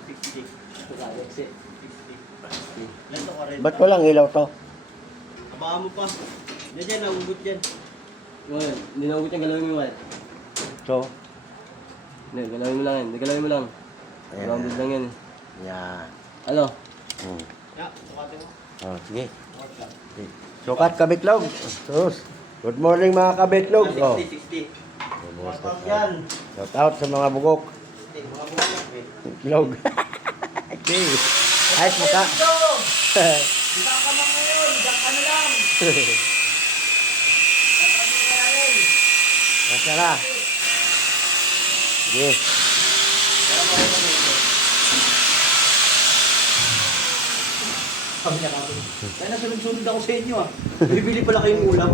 60. Ito ka, Alexi. 60. Yan to, 40. Ba't walang ilaw to? Abangan mo pa. Yan dyan, nahugot dyan. Ngayon, hindi na yung galawin mo yan. So, Hindi, galawin mo lang yan. Hindi, galawin mo lang. Ayan. Grounded lang yan. yan. Ano? Hmm. Ya, sukatin mo. Oh, sige. Sukat lang. Sukat, kabitlog. Sus. Good morning mga kabitlog. Oh. 60. Bumuhos na Shout out tayo. yan. Shout out sa mga bugok. Mga bukas lang. Itlog. Okay. Ayos mo ka. Isang ka lang ngayon. Diyan ka na lang. Nasa na. Sige. Kami na kami. Kaya nasunod-sunod ako sa inyo ah. Bibili pala kayong ulam.